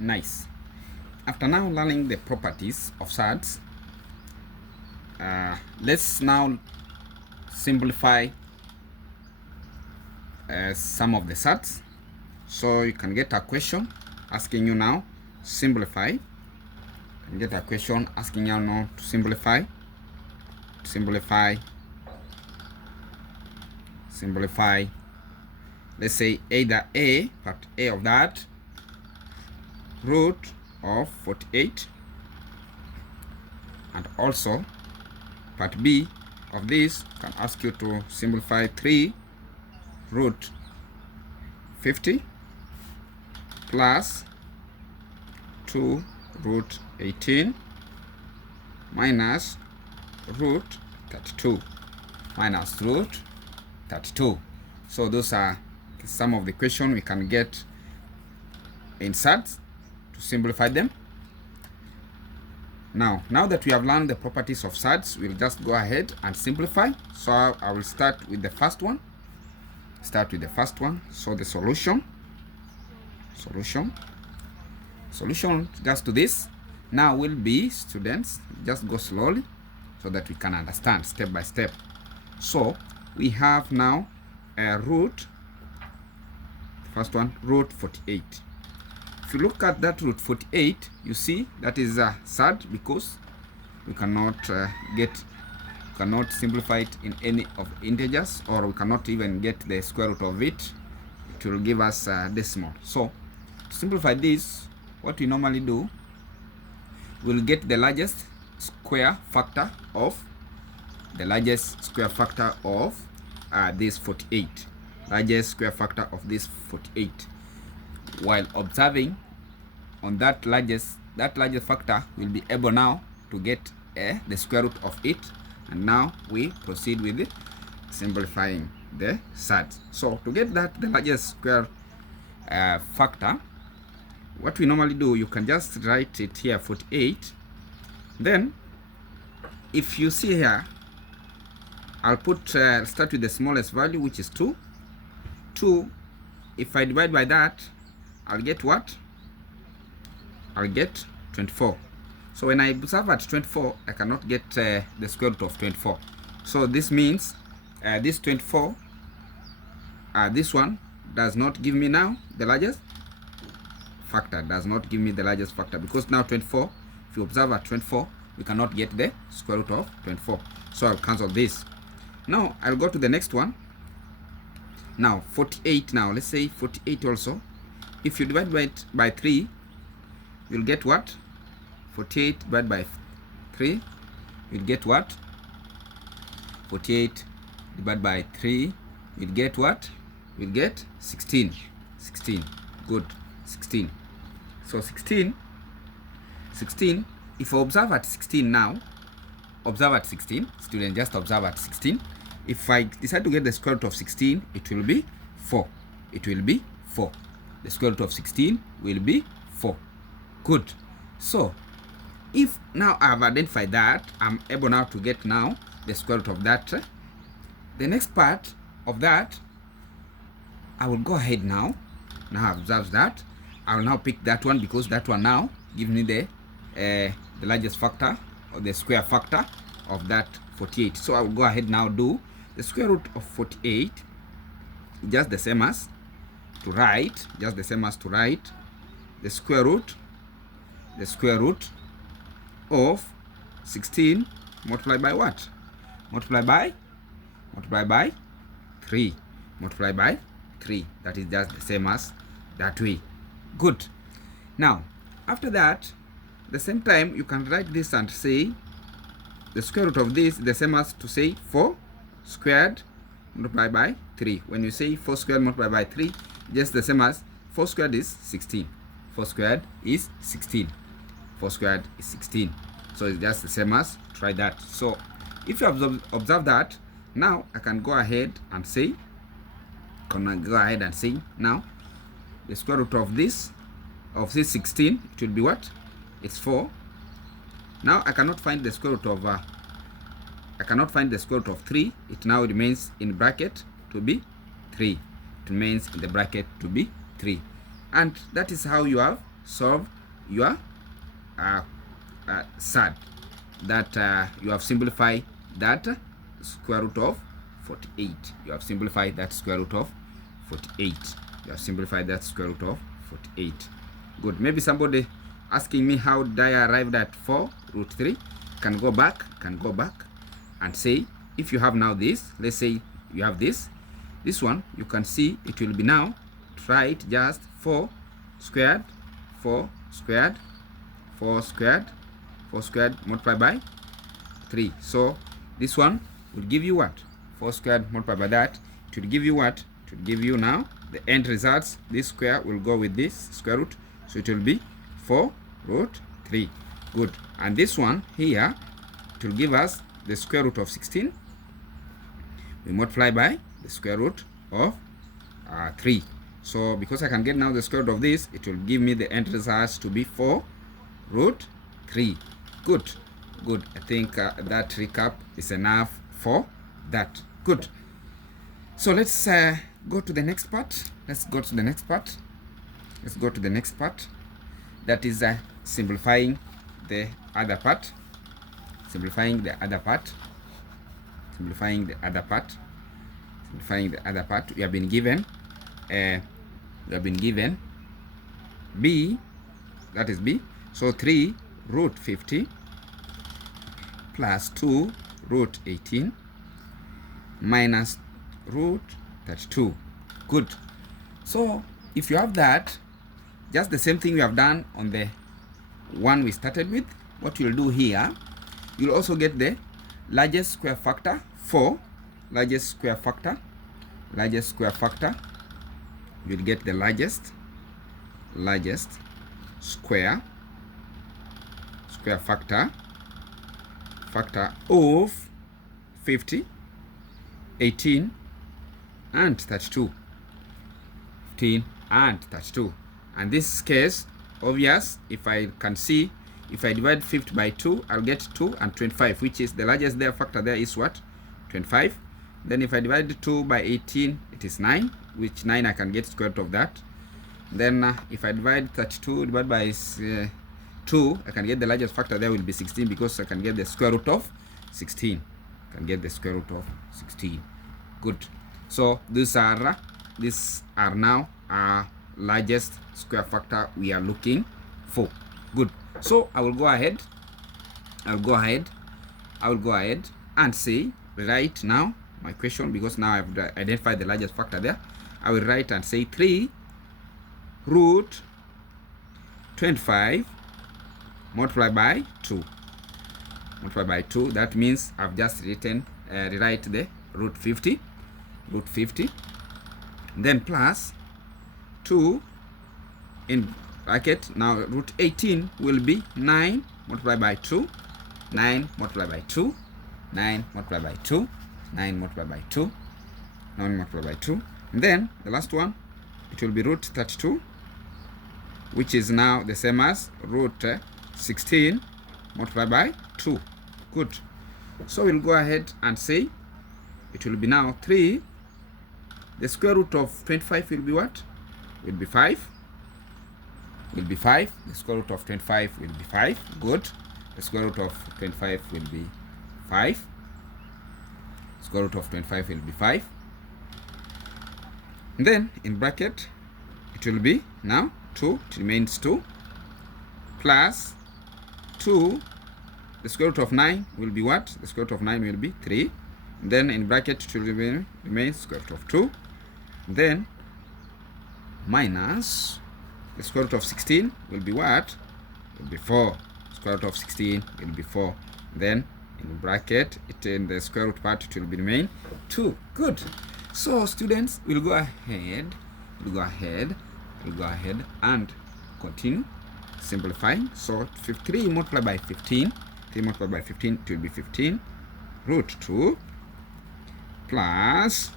Nice. After now learning the properties of surds, let's now simplify some of the surds. So you can get a question asking you now simplify. You can get a question asking you now to simplify. Let's say either A, part A of that, root of 48, and also part B of this can ask you to simplify 3 root 50 plus 2 root 18 minus root 32 minus root 32. So those are some of the questions we can get in surds to simplify them. Now that we have learned the properties of surds, we'll just go ahead and simplify. So I will start with the first one. So the solution just to this now will be, students, just go slowly so that we can understand step by step. So we have now a root, first one, root 48. If you look at that root 48, you see that is a surd because we cannot simplify it in any of the integers, or we cannot even get the square root of it. It will give us a decimal. So to simplify this, what we normally do, we'll get the largest square factor of this 48. Largest square factor of this 48. While observing on that largest factor, we'll be able now to get the square root of it, and now we proceed with simplifying the surds. So to get the largest square factor, what we normally do, you can just write it here 48. Then if you see here, I'll start with the smallest value, which is 2. If I divide by that, I'll get what? I'll get 24. So when I observe at 24, I cannot get the square root of 24. So this means this 24, this one does not give me now the largest factor, because now 24, if you observe at 24, we cannot get the square root of 24. So I'll cancel this. Now I'll go to the next one. Now 48, now let's say 48 also. If you divide by 3, you'll get what? 48 divided by 3, you'll get what? 48 divided by 3, you'll get what? We'll get 16. Good. 16. So 16, if I observe at 16 now, student, just observe at 16. If I decide to get the square root of 16, it will be 4. The square root of 16 will be 4. Good. So if now I have identified that, I'm able now to get now the square root of that. The next part of that, I will go ahead now I've observed that. I will now pick that one, because that one now gives me the largest factor, or the square factor of that 48. So I will go ahead now do the square root of 48, just the same as to write the square root of 16 multiplied by what? Multiply by 3. That is just the same as that way. Good. Now after that, the same time, you can write this and say the square root of this, the same as to say 4 squared multiplied by 3. When you say 4 squared multiplied by 3, just the same as 4 squared is 16. 4 squared is 16. So it's just the same as try that. So if you have observed that, now I can go ahead and say now the square root of this 16, it will be what? It's 4. Now I cannot find the square root of 3. It now remains in bracket to be 3. And that is how you have solve your surd, that you have simplified that square root of 48. You have simplified that square root of 48. You have simplified that square root of 48. Good. Maybe somebody asking me how did I arrive at 4 root 3. Can go back and say, if you have now this, let's say you have this one, you can see it will be now, try it, just 4 squared, 4 squared, 4 squared, 4 squared multiplied by 3. So this one will give you what? 4 squared multiplied by that, it will give you what? It will give you now the end results. This square will go with this square root, so it will be 4 root 3. Good. And this one here, it will give us the square root of 16. We multiply by the square root of 3. So because I can get now the square root of this, it will give me the end results to be 4 root 3. Good. Good. I think that recap is enough for that. Good. So let's go to the next part. Let's go to the next part. Let's go to the next part. That is simplifying the other part. Simplifying the other part. Simplifying the other part. Simplifying the other part. We have been given b, that is b. So 3 root 50 plus 2 root 18 minus root 32. Good. So if you have that, just the same thing we have done on the one we started with, what you'll do here, you'll also get the largest square factor for largest square factor. You'll get the largest square factor of 50, 18 and 32. 15 and 32. And this case, obvious, if I can see, if I divide 50 by 2, I'll get 2 and 25, which is the largest there factor there is what? 25. Then if I divide 2 by 18, it is 9, which 9 I can get square root of that. Then if I divide 32 divided by 2, I can get the largest factor there will be 16, because I can get the square root of 16. I can get the square root of 16. Good. So these are now our largest square factor we are looking for. Good. So I will go ahead and say, write now my question, because now I've identified the largest factor there. I will write and say 3 root 25 multiplied by 2. Multiplied by 2, that means I've just written, rewrite the root 50, then plus 2 in bracket. Now root 18 will be 9 multiplied by 2, 9 multiplied by 2, 9 multiplied by 2, 9 multiplied by 2, 9 multiplied by 2. And then the last one, it will be root 32, which is now the same as root 16 multiplied by 2. Good. So we'll go ahead and say it will be now 3. The square root of 25 will be what? Will be 5. Will be 5. The square root of 25 will be 5. Good. The square root of 25 will be 5. Square root of 25 will be 5. And then in bracket it will be now 2. It remains 2 plus 2. The square root of 9 will be what? The square root of 9 will be 3. And then in bracket it will remain square root of 2. Then minus the square root of 16 will be what? Will be 4. Square root of 16 will be 4. Then in bracket, in the square root part, it will be remain 2. Good. So students, we'll go ahead and continue simplifying. So 3 multiplied by 15, 3 multiplied by 15, it will be 15 root 2 plus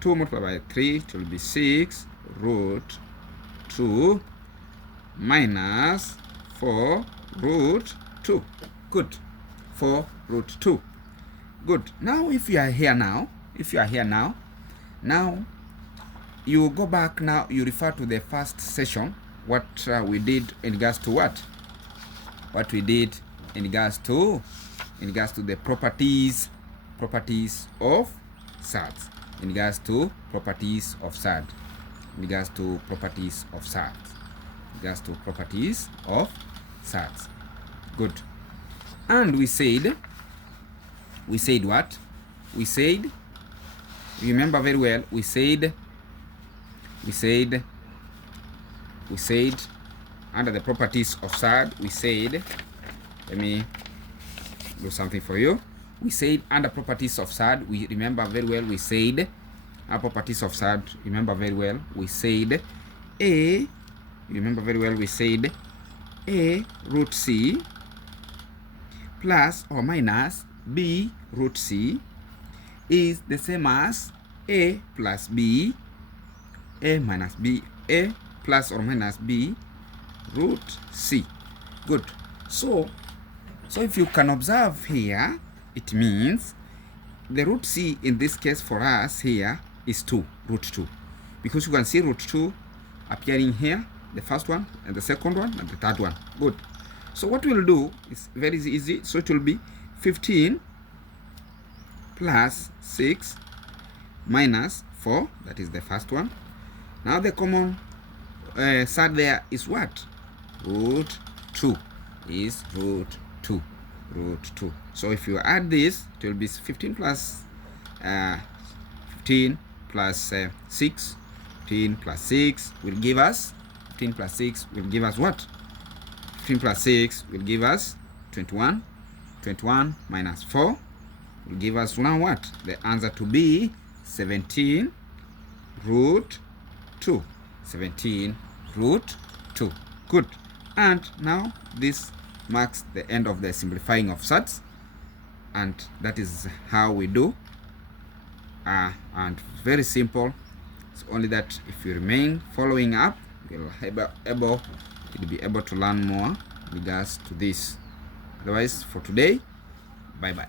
2 multiplied by 3, it will be 6 root 2 minus 4 root 2. Good. 4 root 2. Good. Now if you are here now, now you go back, now you refer to the first session what we did in regards to what we did in regards to the properties of surds, in regards to properties of surds, in regards to properties of surds, in regards to properties of surds. Good. And we said what? We said, remember very well, we said under the properties of surd, we said, let me do something for you. We said under properties of surd, we remember very well, we said our properties of surd, remember very well, we said A, remember very well, we said A root C plus or minus B root C is the same as A plus B, A minus B, A plus or minus B root C. Good. So if you can observe here, it means the root C in this case for us here is 2, root 2. Because you can see root 2 appearing here, the first one and the second one and the third one. Good. So what we'll do is very easy. So it will be 15 plus 6 minus 4, that is the first one. Now the common surd there is what? Root 2 is root 2. So if you add this, it will be 15 plus 6. 15 plus 6 will give us, 15 plus 6 will give us what? 15 plus 6 will give us 21. 21 minus 4 will give us now what? The answer to be 17 root 2. 17 root 2. Good. And now this marks the end of the simplifying of surds, and that is how we do. And very simple. It's only that if you remain following up, you'll be able to learn more in regards to this. Otherwise, for today, bye bye.